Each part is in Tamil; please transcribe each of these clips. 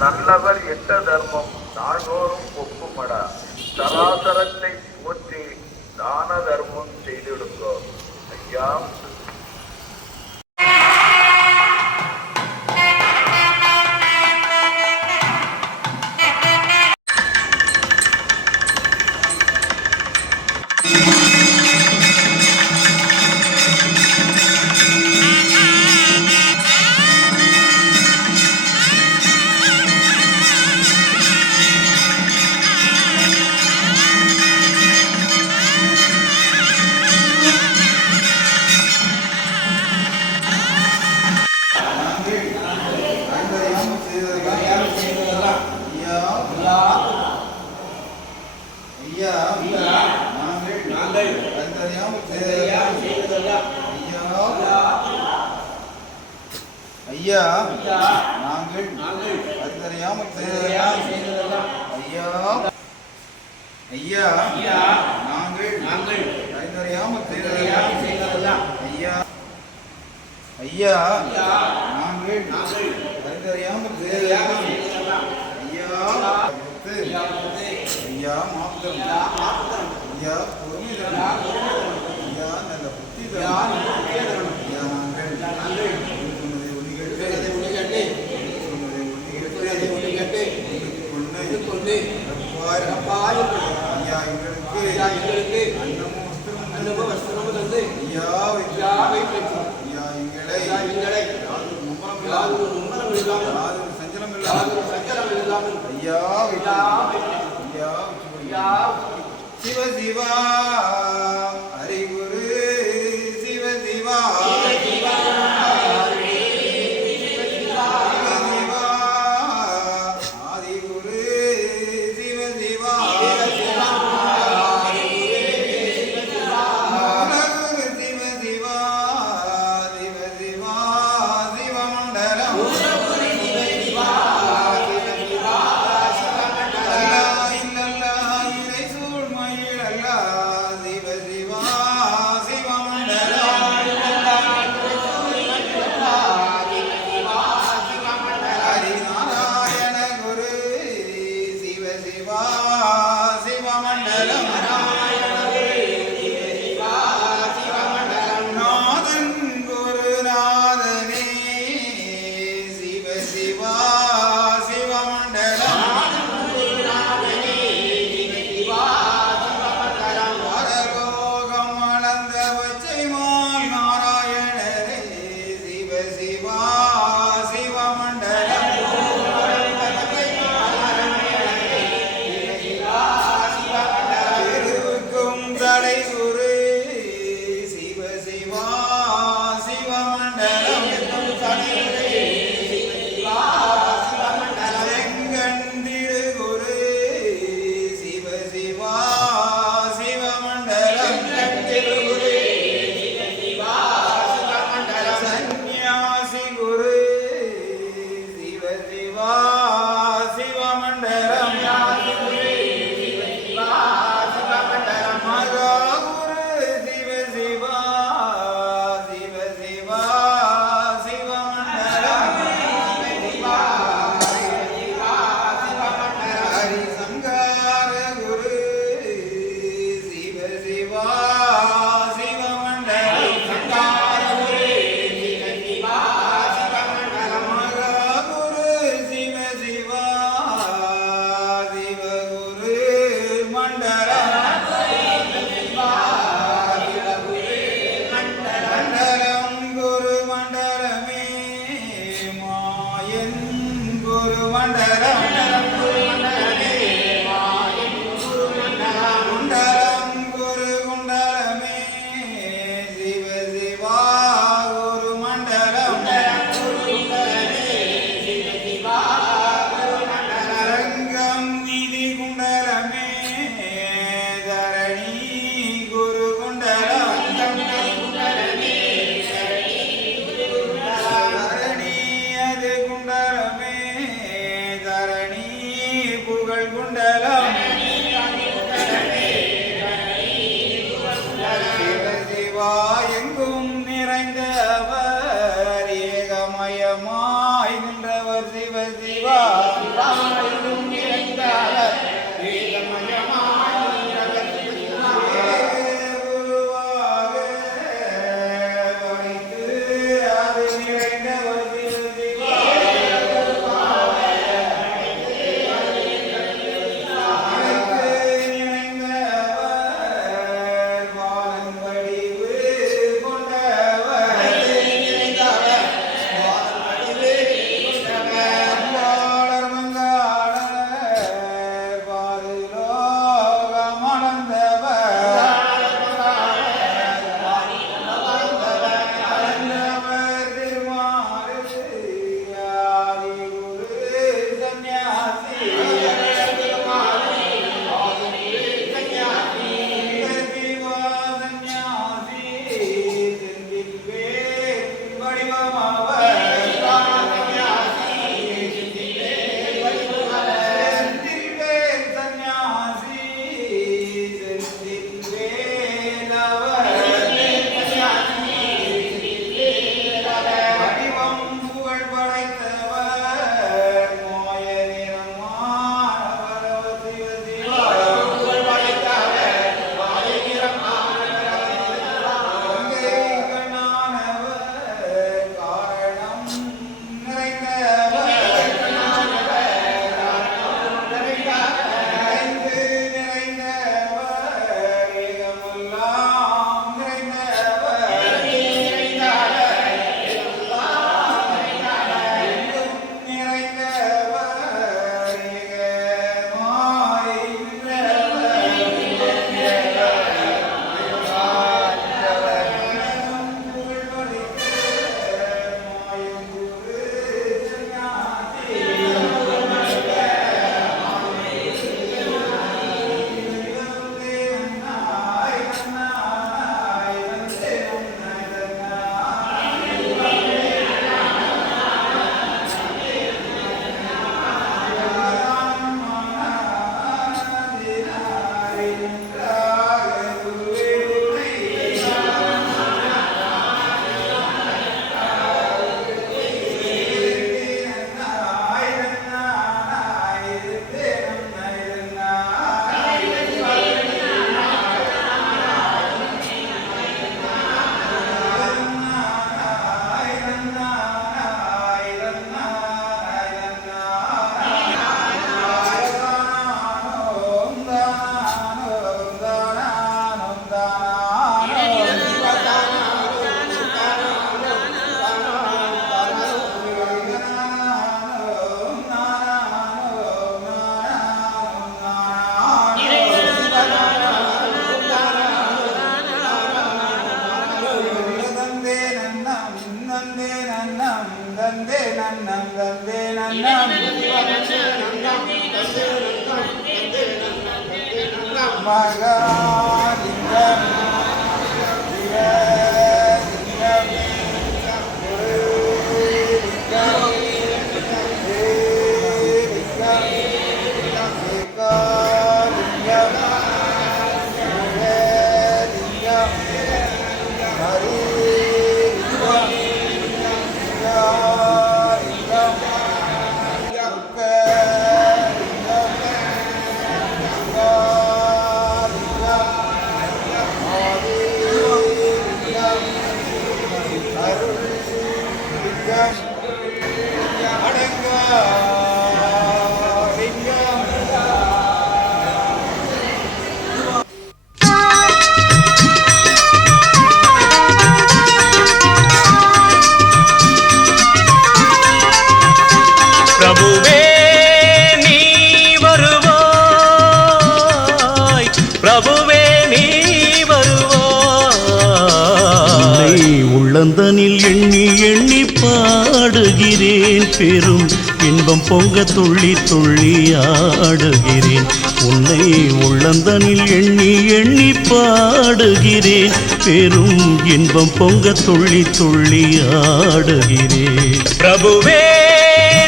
நல்லவர் எட்ட தர்மம் நாள்தோறும் ஒப்புமடா. சராசரத்தை போற்றி தான தர்மம் செய்திடுங்கோ. ஐயா ஐயா நாங்கள் அறிந்தறியாமல் செய்ததெல்லாம் ஐயா ஐயா நாங்கள் அறிந்தறியாமல் செய்ததெல்லாம் ஐயா ஐயா நாங்கள் அறிந்தறியாமல் செய்ததெல்லாம் ஐயா ஐயா மாத்தம் ஐயா பொறுமை ஐயா நல்ல புத்தி ஐயா நாங்கள் சிவ சிவா ஹரிகுரு சிவ சிவா நிறைந்தவர் ஏகமயமாய் நின்றவர் சிவ சிவா மகாலிங்கம் சிவலிங்கம் குருலிங்கம் ஸ்ரீலிங்கம் ஏகலிங்கம் சிவலிங்கம் ஹரிலிங்கம் சிவலிங்கம் சுக்கலிங்கம் பிரபுவே நீ வருவாய், பிரபுவே நீ வருவாய். உள்ளந்தனில் எண்ணி எண்ணி பாடுகிறேன், பெரும் இன்பம் பொங்க துள்ளி துள்ளி ஆடுகிறேன். உன்னை உள்ளந்தனில் எண்ணி எண்ணி பாடுகிறேன், பெரும் இன்பம் பொங்க துள்ளி துள்ளி ஆடுகிறேன். பிரபுவே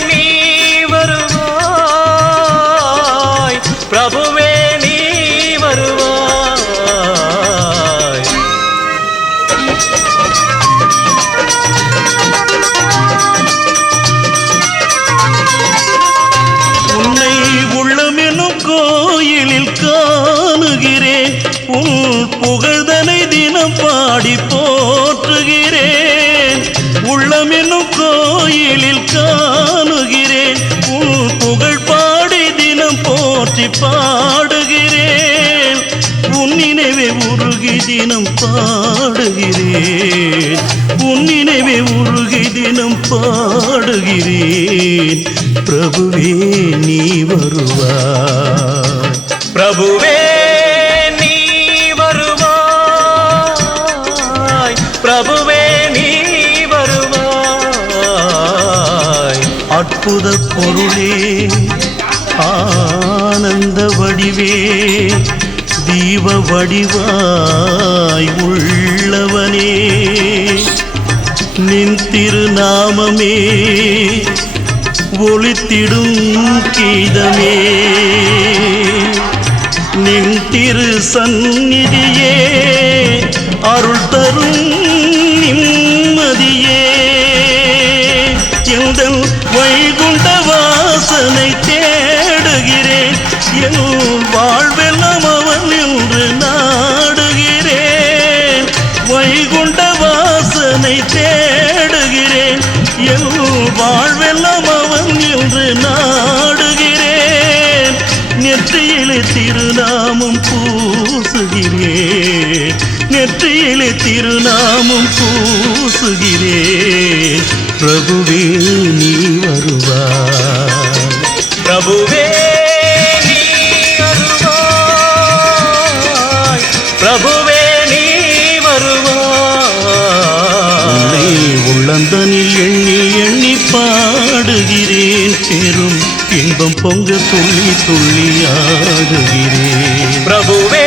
நீ வருவாய், பிரபுவே நீ வருவாய். உன்னை உள்ளமெனும் கோயிலில் காணுகிறேன், உன் புகழ்தனை தினம் பாடி போற்றுகிறேன். உள்ளமெனும் கோயிலில் காணுகிறேன், உன் புகழ் பாடி தினம் போற்றி பாடுகிறேன். உன் நினைவே உருகி தினம் பாடுகிறேன், உன் நினைவே உருகி தினம் பாடுகிறேன். பிரபுவே நீ வருவாய், பிரபுவே நீ வருவாய், பிரபுவே நீ வருவாய். அற்புத பொருளே, ஆனந்த வடிவே, தீப வடிவாய் உள்ளவனே, நின் திருநாமமே ஒலித்திடும் கீதமே. நின் திரு சந்நிதியே அருள் தரும் நிம்மதியே. எந்தன் வைகுண்ட வாசனை தேடுகிறேன், என் வாழ்வெல்லாம் அவன் என்று நாடுகிறேன். வைகுண்ட வாசனை தேடுகிறேன், என் வாழ்வெல்லாம் அவன் என்று நாடுகிறேன். நெற்றியிலே திருநாமம் பூசுகிறேன், நெற்றியிலே திருநாமம் பூசுகிறேன். பிரபுவே நீ வருவாய், பிரபுவே நீ வருவாய், பிரபுவே நீ வருவாய். உள்ளந்தனில் எண்ணி எண்ணி பாடுகிறேன், பெரும் இன்பம் பொங்க துள்ளி துள்ளி ஆடுகிறேன். பிரபுவே